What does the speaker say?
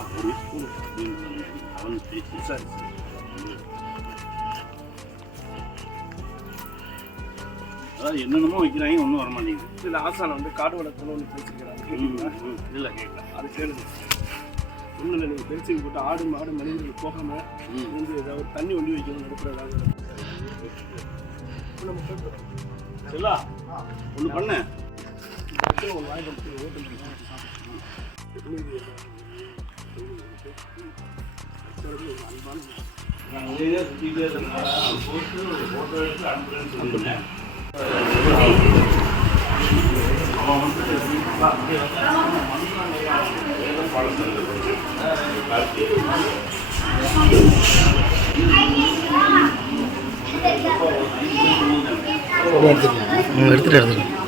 ஒரு ஸ்பூன் அவன் பேசி சரி அதாவது என்னென்னமோ வைக்கிறாங்க ஒன்றும் வரமாட்டேங்குது. இதில் ஆசானம் வந்து காடு வளர்த்தணும் ஒன்று பேசியிருக்கிறாங்க கேட்டீங்களா? இல்லை கேட்கல. அது கேளுங்க. ஒன்றும் இல்லை, நீங்கள் பெருசுக்கு போட்டு ஆடு மாடு மனிதர்கள் போகாமல் வந்து ஏதாவது தண்ணி ஒண்டி வைக்கணும் நடக்கிற ஏதாவது நம்ம கேட்குறோம். சரிங்களா ஒன்று பண்ண ஒரு வாய்ப்பு ஓட்டு அன்பான நான் இதே சுற்றிட்டே இருந்தேன் போட்டு ஒரு ஃபோட்டோ எடுத்து அனுப்புறேன்னு சொல்லியிருந்தேன். அவன் வந்து எடுத்துக்கலாம், எடுத்துட்டு